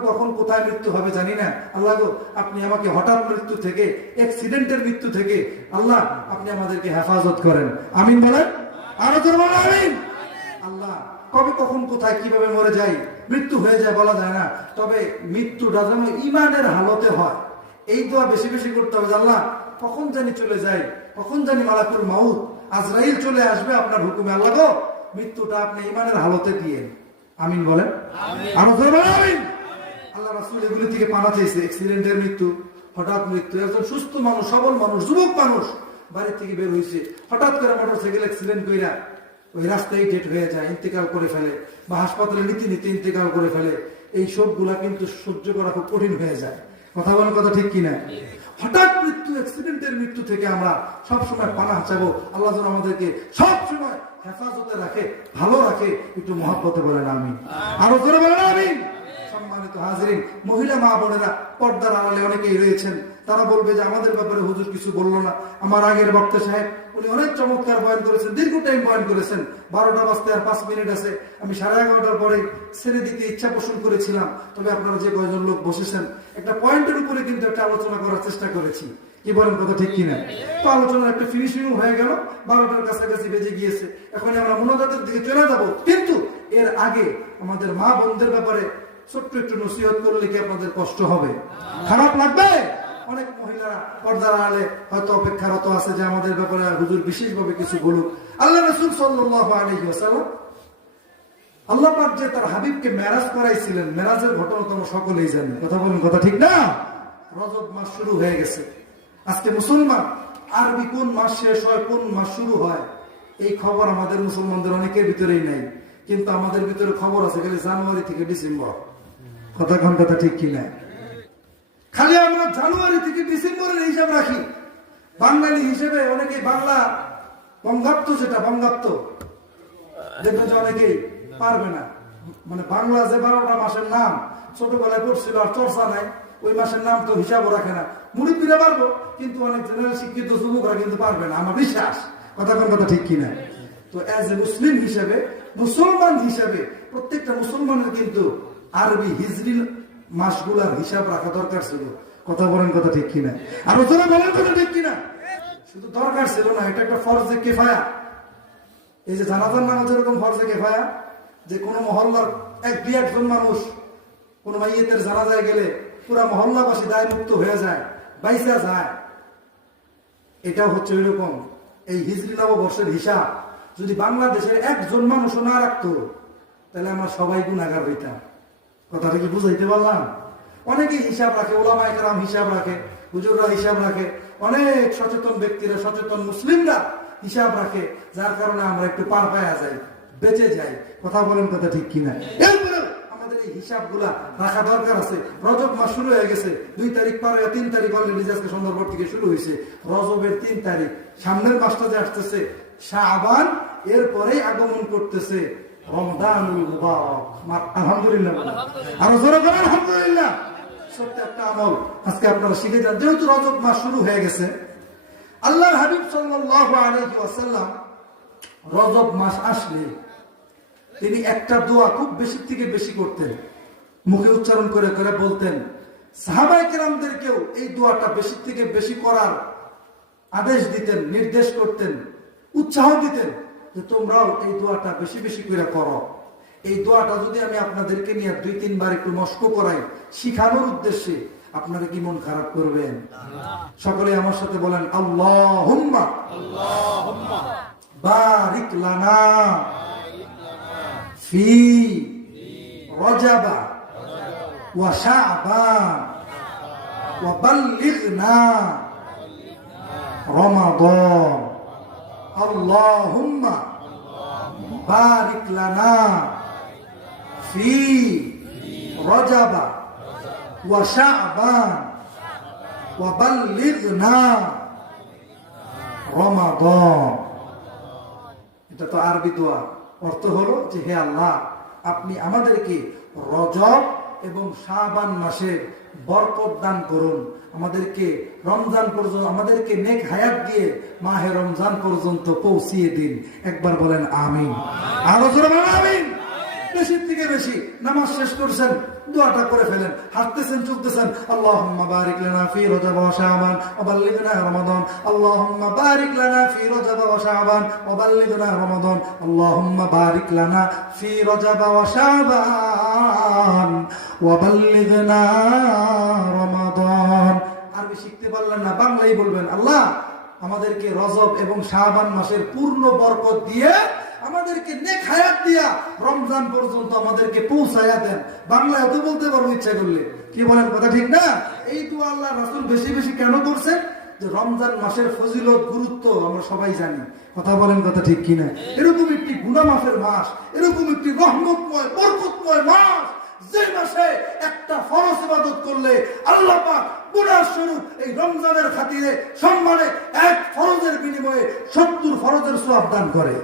কখন কোথায় মৃত্যু হবে জানি না। আল্লাহ গো আপনি আমাকে হঠাৎ মৃত্যু থেকে অ্যাক্সিডেন্টের মৃত্যু থেকে আল্লাহ আপনি আমাদেরকে হেফাজত করেন। আমিন বলেন? আরও জোর বলেন আমিন। আল্লাহ কবে কখন কোথায় কীভাবে মরে যাই মৃত্যু হয়ে যায় বলা যায় না। তবে মৃত্যুটা যেন ইমানের হালতে হয়। এই দোয়া বেশি বেশি করতে হবে আল্লাহ কখন জানি চলে যাই কখন জানি মালাকুল মাউত আজরাইল চলে আসবে আপনার হুকুমে। আল্লাহ গো মৃত্যুটা আপনি ইমানের হালতে দিয়ে। আমিন বলেন? আরও জোর বলেন আমিন। আল্লাহ রাসুল এগুলি থেকে পানা অ্যাক্সিডেন্টের মৃত্যু, হঠাৎ মৃত্যু। একজন সুস্থ মানুষ, সবল মানুষ, যুবক মানুষ বাড়ি থেকে বের হয়েছে হঠাৎ করে অ্যাক্সিডেন্ট কইরা ওই রাস্তায় ডেট হয়ে যায়, ইন্তেকাল করে ফেলে বা হাসপাতালে নীতি নীতি ইন্তেকাল করে ফেলে। এই সবগুলা কিন্তু সহ্য করা খুব কঠিন হয়ে যায়। কথা বলেন কথা ঠিক কিনা? হঠাৎ মৃত্যু অ্যাক্সিডেন্টের মৃত্যু থেকে আমরা সব সময় পানা চাবো আল্লাহ যেন আমাদেরকে সব সময় হেফাজতে রাখে, ভালো রাখে, একটু মহাব্বতে বলেন আমি আরও করে বলেন আমি হাজিরিন, মহিলা মা বোনেরা পর্দার আড়ালে অনেকেই রয়েছেন। তারা বলবে যে আমাদের ব্যাপারে হুজুর কিছু বলল না। আমার আগের বক্তা সাহেব, উনি অনেক চমৎকার বয়ান করেছেন, দীর্ঘ টাইম বয়ান করেছেন। বারোটা বাজতে আর পাঁচ মিনিট আছে। আমি সাড়ে এগারোটার পরে ছেড়ে দিতে ইচ্ছা পোষণ করেছিলাম। তবে আপনারা যে কয়জন লোক বসেছেন, একটা পয়েন্টের উপরে কিন্তু একটা আলোচনা করার চেষ্টা করেছি। কি বলেন কথা ঠিক কিনা? তো আলোচনার একটা ফিনিশিং হয়ে গেল। বারোটার কাছাকাছি বেজে গিয়েছে। এখন আমরা মনোজাতের দিকে চলে যাব। কিন্তু এর আগে আমাদের মা বোনদের ব্যাপারে ছোট্ট একটু নসিহত করলে কি আপনাদের কষ্ট হবে? খারাপ লাগবে? অনেক মহিলারা, পর্দার আড়ালে হয়তো অপেক্ষারত আছে যে আমাদের ব্যাপারে হুজুর বিশেষভাবে কিছু বলুক। আল্লাহ রসুল সাল্লাহ আলহি আল্লাহ পাক যে তার হাবিবকে মেরাজ করাইছিলেন, মেরাজের ঘটনা তো আমরা সকলেই জানি। কথা বলুন, কথা ঠিক না? রজব মাস শুরু হয়ে গেছে। আজকে মুসলমান, আরবি কোন মাস শেষ হয়, কোন মাস শুরু হয়? এই খবর আমাদের মুসলমানদের অনেকের ভিতরেই নাই। কিন্তু আমাদের ভিতরে খবর আছে, খালি জানুয়ারি থেকে ডিসেম্বর। কথা কোন কথা ঠিক কিনা খালি আমরা জানুয়ারি থেকে ডিসেম্বরের হিসাব রাখি। বাঙালি হিসেবে অনেকে বাংলা বঙ্গাব্দ যেটা বঙ্গাব্দ। দেখবেন যে অনেকেই পারবে না। মানে বাংলা যে বারোটা মাসের নাম ছোটবেলায় পড়ছিল আর চর্চা নাই, ওই মাসের নাম তো হিসাবও রাখে না। মুড়িপিরা পারব, কিন্তু অনেক জেনারেল শিক্ষিত যুবকরা কিন্তু পারবে না, আমার বিশ্বাস। কথা কোন কথা ঠিক কিনা তো অ্যাজ এ মুসলিম হিসেবে, মুসলমান হিসেবে প্রত্যেকটা মুসলমানের কিন্তু আরবি হিজরি মাসগুলার হিসাব রাখা দরকার ছিল। কথা বলেন কথা ঠিক কিনা? আর ওখানে বলেন কথা ঠিক কিনা? শুধু দরকার ছিল না, এটা একটা ফরজে কেফায়া। এই যে জানাজার নামাজ এরকম ফরজে কেফায়া, যে কোনো মহল্লার এক দুই একজন মানুষ কোনো মাইয়েতের জানাজায় গেলে পুরা মহল্লাবাসী দায় মুক্ত হয়ে যায়, বাইসা যায়। এটাও হচ্ছে ওইরকম। এই হিজরি নববর্ষের হিসাব, যদি বাংলাদেশের একজন মানুষও না রাখতো, তাহলে আমরা সবাই গুণাগার হইতাম। কথাটা কি বুঝাইতে পারলাম। অনেকেই হিসাব রাখে ওলামা একরাম হিসাব রাখে, হুজুররা হিসাব রাখে। অনেক সচেতন ব্যক্তিরা, সচেতন মুসলিমরা হিসাব রাখে, যার কারণে আমরা একটু পার পায়া যাই, বেঁচে যাই। কথা বলেন কথা ঠিক কিনা? এরপরে সামনের মাসটা যে আসতেছে শাহবান এরপরেই আগমন করতেছে। আলহামদুলিল্লাহ। আরও আলহামদুলিল্লাহ। সত্য একটা আজকে আপনারা শিখে যান। যেহেতু মাস শুরু হয়ে গেছে, আল্লাহর হাবিব মাস আসলে তিনি একটা দোয়া খুব বেশি থেকে বেশি করতেন। মুখে উচ্চারণ করে করে বলতেন সাহাবাই কেরামদেরকেও এই দোয়াটা বেশি থেকে বেশি করার আদেশ দিতেন, নির্দেশ করতেন, উৎসাহ দিতেন। যে তোমরাও এই দোয়াটা বেশি বেশি করে করো। এই দোয়াটা যদি আমি আপনাদেরকে নিয়ে দুই তিনবার একটু মস্ক করাই শিখানোর উদ্দেশ্যে আপনারা কি মন খারাপ করবেন? সকলে আমার সাথে বলেন আল্লাহ বারিক লানা। ফি রজাবা ওয়া শাবান। ওয়া বাল্লিগনা। রমাদান। আল্লাহুম্মা। বারিক লানা ফি রজাবা ওয়া শাবান ওয়া বাল্লিগনা রমাদান। এটা তো আরবি দোয়া। অর্থ হলো যে, হে আল্লাহ, আপনি আমাদেরকে রজব এবং শাবান মাসের বরকত দান করুন। আমাদেরকে রমজান পর্যন্ত, আমাদেরকে নেক হায়াত দিয়ে মাহে রমজান পর্যন্ত পৌঁছিয়ে দিন। একবার বলেন আমিন। আরও আমিন। বেশির থেকে বেশি নামাজ শেষ করছেন, দোয়াটা করে ফেলেন, হাঁটতেছেন, চলতেছেন। আল্লাহুম্মা বারিক লানা ফি রজব ওয়া শাবান ওয়া বারিক লানা ফি রজব ওয়া শাবান ওয়া বারিক লানা ফি রজব ওয়া রমাদান। আরবি শিখতে পারলেন না বাংলাই বলবেন, আল্লাহ, আমাদেরকে রজব এবং শাহবান মাসের পূর্ণ বরকত দিয়ে আমাদেরকে নেক দিয়া রমজান পর্যন্ত আমাদেরকে পৌঁছায়া দেন। বাংলায় তো বলতে পারব ইচ্ছা করলে। কি বলেন, কথা ঠিক না? এই তো আল্লাহ রাসুল বেশি বেশি কেন করছেন? যে রমজান মাসের ফজিলত, গুরুত্ব আমরা সবাই জানি। কথা বলেন, কথা ঠিক কিনা? এরকম একটি গুনা মাসের মাস, এরকম একটি রহমতময়, বরকতময় মাস। যে মাসে একটা ফরজ ইবাদত করলে আল্লাহ পাক গুনাহ স্বরূপ এই রমজানের খাতিরে সম্মানে এক ফরজের বিনিময়ে সত্তর ফরজের সওয়াব দান করে।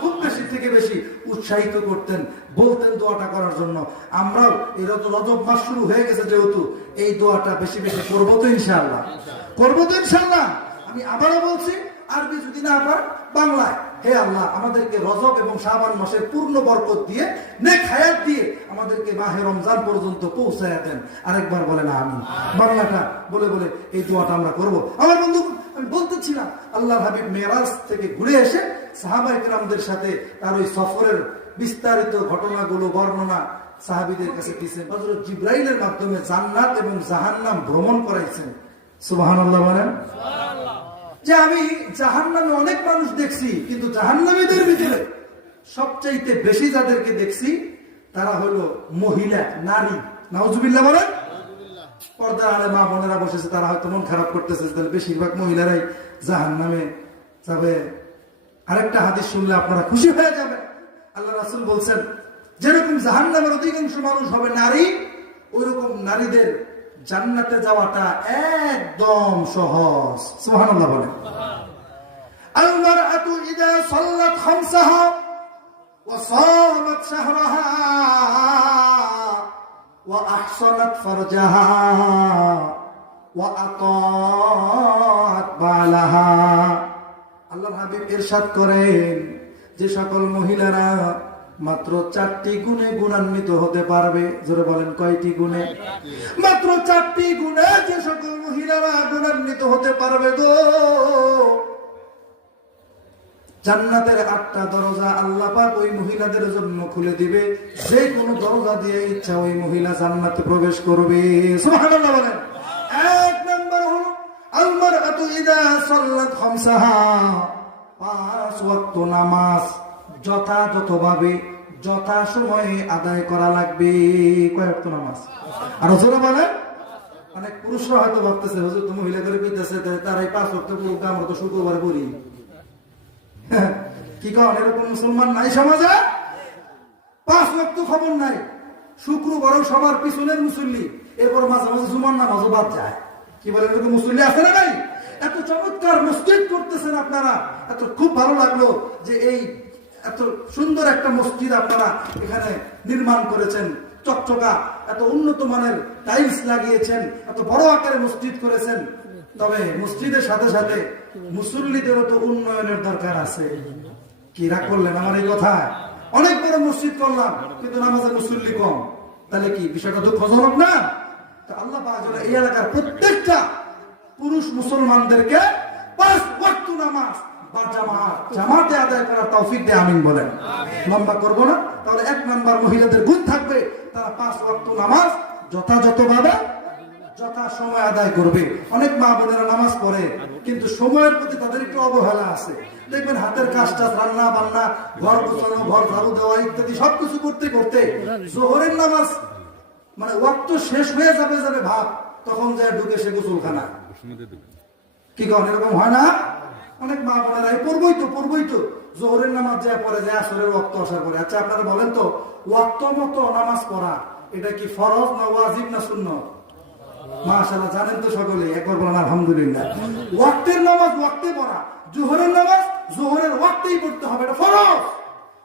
খুব বেশি থেকে বেশি উৎসাহিত করতেন বলতেন দোয়াটা করার জন্য। আমরাও এই রত রজব মাস শুরু হয়ে গেছে যেহেতু এই দোয়াটা বেশি বেশি করব তো ইনশাআল্লাহ। করব তো ইনশাআল্লাহ। আমি আবারও বলছি আরবি যদি না পার বাংলায়। হে আল্লাহ আমাদেরকে রজব এবং শাবান মাসের পূর্ণ বরকত দিয়ে নেক হায়াত দিয়ে আমাদেরকে মাহে রমজান পর্যন্ত পৌঁছায় দেন। আরেকবার বলে না আমি বাংলাটা বলে বলে এই দোয়াটা আমরা করব। আমার বন্ধু, আমি বলতেছিলাম, আল্লাহ হাবিব মেরাজ থেকে ঘুরে এসে সাহাবাই কিরামদের সাথে তার ওই সফরের বিস্তারিত ঘটনাগুলো, বর্ণনা সাহাবিদের কাছে দিয়েছেন। হযরত জিব্রাইলের মাধ্যমে জান্নাত এবং জাহান্নাম ভ্রমণ করাইছেন। সুবহানাল্লাহ বলেন। যে আমি জাহান নামে অনেক মানুষ দেখছি, কিন্তু জাহান্নামীদের ভিতরে সবচাইতে বেশি যাদেরকে দেখছি তারা হলো মহিলা, নারী। নাউজুবিল্লা বলেন? পর্দার আড়ে মা বোনেরা বসেছে, তারা হয়তো মন খারাপ করতেছে তাহলে বেশিরভাগ মহিলারাই জাহান নামে যাবে। আরেকটা হাদিস শুনলে আপনারা খুশি হয়ে যাবে আল্লাহ রাসুল বলছেন, যেরকম জাহান নামের অধিকাংশ মানুষ হবে নারী, ওইরকম নারীদের জান্নাতে যাওয়াটা একদম সহজ। সোহান বলে আল্লাহ ইদা وصامت شهرها وأحصنت فرجها وأطاعت بعلها আল্লাহর হাবিব ইরশাদ করেন যে সকল মহিলারা মাত্র চারটি গুণে গুণান্বিত হতে পারবে জোরে বলেন কয়টি গুণে মাত্র চারটি গুণে যে সকল মহিলারা গুণান্বিত হতে পারবে গো জান্নাতের আটটা দরজা আল্লাহ পাক ওই মহিলাদের জন্য খুলে দিবে। যে কোনো দরজা দিয়ে ইচ্ছা ওই মহিলা জান্নাতে প্রবেশ করবে। সুবহানাল্লাহ বলেন। এক হলো আতু ইদা সাল্লাত খামসাহা। পাঁচ ওয়াক্ত নামাজ যথাযথভাবে যথা সময়ে আদায় করা লাগবে। কয় ওয়াক্ত নামাজ? আর জোরে বলেন। অনেক পুরুষরা হয়তো ভাবতেছে, হুজুর তো তারাই পাঁচ ওয়াক্ত পুরো আমরা তো শুক্রবার করি কি কন এরকম মুসলমান নাই সমাজে? পাঁচ লক্ষ খবর নাই। শুক্রবারও সবার পিছনের মুসল্লি। এরপর মাঝে মাঝে জুমার নামাজও বাদ যায়। কি বলেন, এরকম মুসল্লি আছে না ভাই এত চমৎকার মসজিদ করতেছেন আপনারা। এত খুব ভালো লাগল যে এই এত সুন্দর একটা মসজিদ আপনারা এখানে নির্মাণ করেছেন। চকচকা, এত উন্নত মানের টাইলস লাগিয়েছেন, এত বড় আকারে মসজিদ করেছেন। তবে মসজিদের সাথে সাথে মুসল্লিদেরও তো উন্নয়নের দরকার আছে। কি রাগ করলেন আমার এই কথা? অনেক বড় মসজিদ করলাম কিন্তু নামাজের মুসল্লি কম। তাহলে কি বিষয়টা দুঃখজনক না? তো আল্লাহ এই এলাকার প্রত্যেকটা পুরুষ মুসলমানদেরকে পাঁচ ওয়াক্ত নামাজ বা জামাত জামাতে আদায় করার তৌফিক দিয়ে আমিন বলেন। লম্বা করব না? তাহলে এক নাম্বার মহিলাদের গুণ থাকবে তারা পাঁচ ওয়াক্ত নামাজ যথাযথভাবে যথা সময় আদায় করবে। অনেক মা বোনেরা নামাজ পড়ে, কিন্তু সময়ের প্রতি তাদের একটু অবহেলা আছে। দেখবেন হাতের কাজটা, রান্না, বান্না, ঘর গোছানো, ঘর ঝাড়ু দেওয়া ইত্যাদি সবকিছু করতে করতে জোহরের নামাজ মানে শেষ হয়ে যাবে যাবে ভাব, তখন যায় ঢুকে সে গোসলখানা। কি এরকম হয় না? অনেক মা বোনেরা পড়বই তো পড়বই তো। জোহরের নামাজ যায় পরে যায় আসরের আসার পরে। আচ্ছা আপনারা বলেন তো, ওয়াক্ত মতো নামাজ পড়া, এটা কি ফরজ না ওয়াজিব না শূন্য মাশাআল্লাহ জানেন তো সকলে একবার বলেন আলহামদুলিল্লাহ। ওয়াক্তের নামাজ ওয়াক্তে পড়া জোহরের নামাজ জোহরের ওয়াক্তেই পড়তে হবে এটা ফরজ।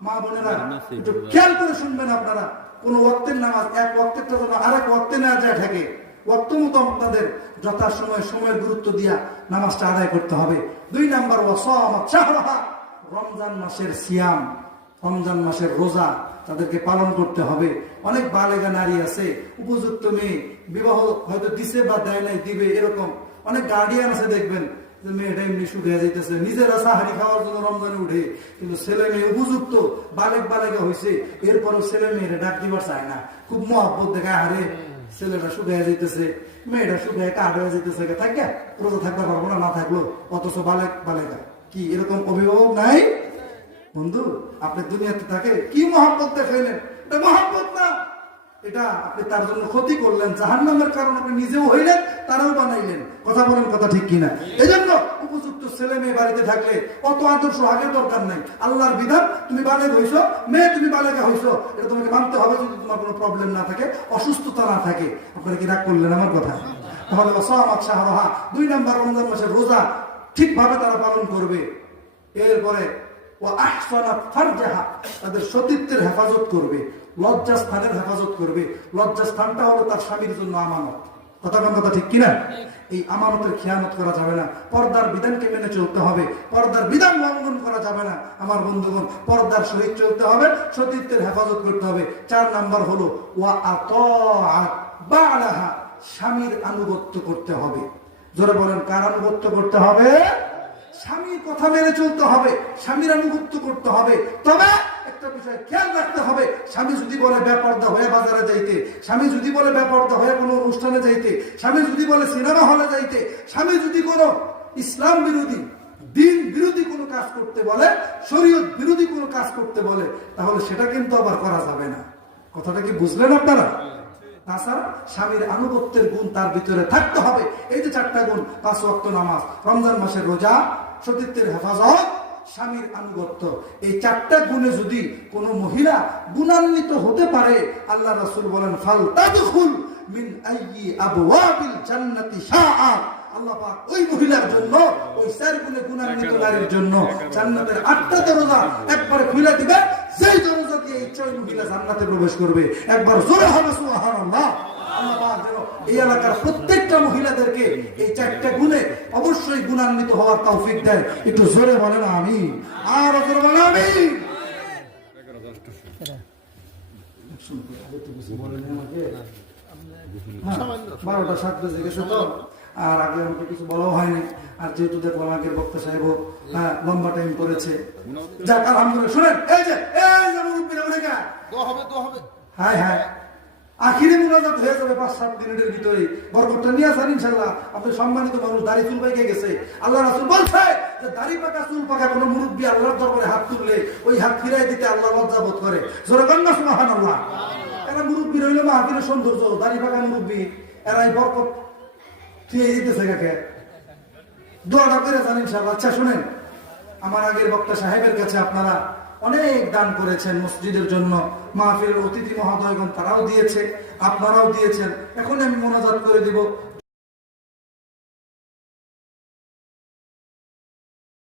মা বোনেরা একটু খেয়াল করে শুনবেন আপনারা কোন ওয়াক্তের নামাজ এক ওয়াক্তেরটা যেন আরেক ওয়াক্তে না যায় থাকে। ওয়াক্ত মতো আপনাদের যথা সময় সময়ের গুরুত্ব দিয়া নামাজটা আদায় করতে হবে। দুই নাম্বার শাহরাহা রমজান মাসের সিয়াম রমজান মাসের রোজা। তাদেরকে পালন করতে হবে। অনেক বালেগা নারী আছে, উপযুক্ত মেয়ে, বিবাহ হয়তো দিছে বা দেয় নাই, দিবে এরকম। অনেক গার্ডিয়ান আছে, দেখবেন, যে মেয়েটা এমনি নিজেরা সাহারি খাওয়ার জন্য রমজানে উঠে, কিন্তু ছেলে মেয়ে উপযুক্ত বালেক বালেগা হয়েছে এরপরও ছেলে মেয়েরা ডাক দিবার চায় না। খুব মহব্বত দেখায় হারে ছেলেটা শুকিয়ে যাইতেছে, মেয়েটা শুকিয়ে কাঠ হয়ে যাইতেছে থাকে রোজা থাকতে পারব না না থাকল অথচ বালেক বালেকা কি এরকম অভিভাবক নাই? বন্ধু, আপনি দুনিয়াতে থাকে কি মহাব্বত দেখাইলেন? এটা মহাব্বত না। এটা আপনি তার জন্য ক্ষতি করলেন। জাহান নামের কারণ আপনি নিজেও হইলেন, তারাও বানাইলেন। কথা বলেন কথা ঠিক কিনা? এই জন্য উপযুক্ত ছেলে মেয়ে বাড়িতে থাকলে অত আদর্শ আগে দরকার নাই। আল্লাহর বিধান, তুমি বালেগ হইছ, মেয়ে তুমি বালেগা হইছ। এটা তোমাকে মানতে হবে যদি তোমার কোনো প্রবলেম না থাকে, অসুস্থতা না থাকে। আপনারা কি রাগ করলেন আমার কথা? তাহলে অসহামাত শাহরহা দুই নম্বর রমজান মাসের রোজা ঠিকভাবে তারা পালন করবে। এরপরে তাদের সতীত্বের হেফাজত করবে, লজ্জাস্থানের হেফাজত করবে। লজ্জাস্থানটা হলো তার স্বামীর জন্য আমানত। কথা কথা ঠিক কিনা? এই আমানতের খেয়ানত করা যাবে না। পর্দার বিধানকে মেনে চলতে হবে। পর্দার বিধান লঙ্ঘন করা যাবে না, আমার বন্ধুগণ। পর্দার সহিত চলতে হবে, সতীত্বের হেফাজত করতে হবে। চার নাম্বার হলো স্বামীর আনুগত্য করতে হবে। জোরে বলেন, কার আনুগত্য করতে হবে? স্বামীর কথা মেনে চলতে হবে, স্বামীর আনুগত্য করতে হবে। তবে একটা বিষয় খেয়াল রাখতে হবে, স্বামী যদি বলে ব্যাপারদা হয়ে বাজারে যাইতে, স্বামী যদি বলে ব্যাপারদা হয়ে কোনো অনুষ্ঠানে যাইতে, স্বামী যদি বলে সিনেমা হলে যাইতে, স্বামী যদি কোনো ইসলাম বিরোধী, দিন বিরোধী কোনো কাজ করতে বলে, শরীয়ত বিরোধী কোনো কাজ করতে বলে, তাহলে সেটা কিন্তু আবার করা যাবে না। কথাটা কি বুঝলেন আপনারা? তাছাড়া স্বামীর আনুগত্যের গুণ তার ভিতরে থাকতে হবে। এই যে চারটা গুণ পাঁচ ওয়াক্ত নামাজ রমজান মাসের রোজা সতীত্বের হেফাজত স্বামীর আনুগত্য। এই চারটা গুণে যদি কোনো মহিলা গুণান্বিত হতে পারে আল্লাহ রাসূল বলেন ফাল তাদখুল মিন আইয়ি আবওয়াবিল জান্নাতি শাআ। আল্লাহ পাক ওই মহিলার জন্য ওই চার গুণে গুণান্বিত নারীর জন্য জান্নাতের আটটা দরজা একবার খুলে দিবে। সেই দরজা দিয়ে এই মহিলা জান্নাতে প্রবেশ করবে একবার জোরে হবে সুবহানাল্লাহ। এই এলাকার প্রত্যেকটা মহিলাদেরকে এই চারটা গুণে অবশ্যই গুণান্বিত হওয়ার তৌফিক দেয় একটু জোরে বলে না আমি আর জোরে বলে আমি হ্যাঁ, বারোটা সাত বেজে গেছে তো আর আগে আমাকে কিছু বলাও হয়নি। আর যেহেতু দেখো আমাকে বক্তা সাহেব হ্যাঁ লম্বা টাইম করেছে। যাক আলহামদুলিল্লাহ। শুনেন এই যে এই যে মুরব্বীরা হবে দোয়া হবে। হ্যাঁ হ্যাঁ। আখিরে মুনাজাত হয়ে যাবে পাঁচ সাত মিনিটের ভিতরে বরকতটা নিয়ে আসেন ইনশাল্লাহ সম্মানিত মানুষ দাড়ি চুল পাইকে গেছে। আল্লাহ রাসুল বলছে যে দাড়ি পাকা চুল পাকা কোনো মুরব্বী আল্লাহর দরবারে হাত তুললে ওই হাত ফিরাই দিতে আল্লাহ লজ্জা বোধ করে। জোরে কন্যা সুমাহান আল্লাহ এরা মুরব্বী রইলে মাহাতিরের সৌন্দর্য। দাড়ি পাকা মুরব্বী এরা এই বরকত। থুয়ে দিতেছে কাকে দোয়াটা করে জানেন সাহেব আচ্ছা শুনেন, আমার আগের বক্তা সাহেবের কাছে আপনারা অনেক দান করেছেন মসজিদের জন্য, মাহফিলের অতিথি মহাদয়গণ তারাও দিয়েছে, আপনারাও দিয়েছেন। এখন আমি মনোজাত করে দিব